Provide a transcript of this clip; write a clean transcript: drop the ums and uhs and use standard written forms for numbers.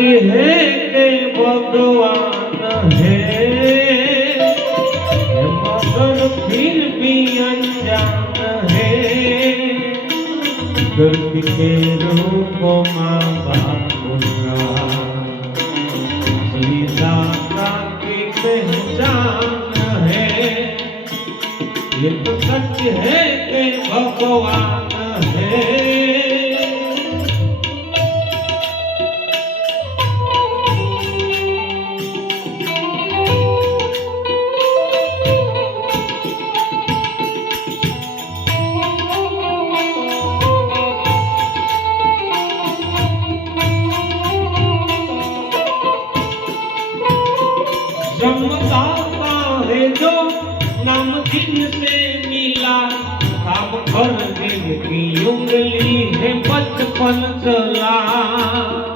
है कि भगवान है मगर फिर भी अनजान है। गर्भ के रूप माँ बाप का सीधा की पहचान है। ये तो सच है कि भगवान है। जमदाता है जो नाम जिनसे मिला, काम भर दिन की उंगली है बचपन चला।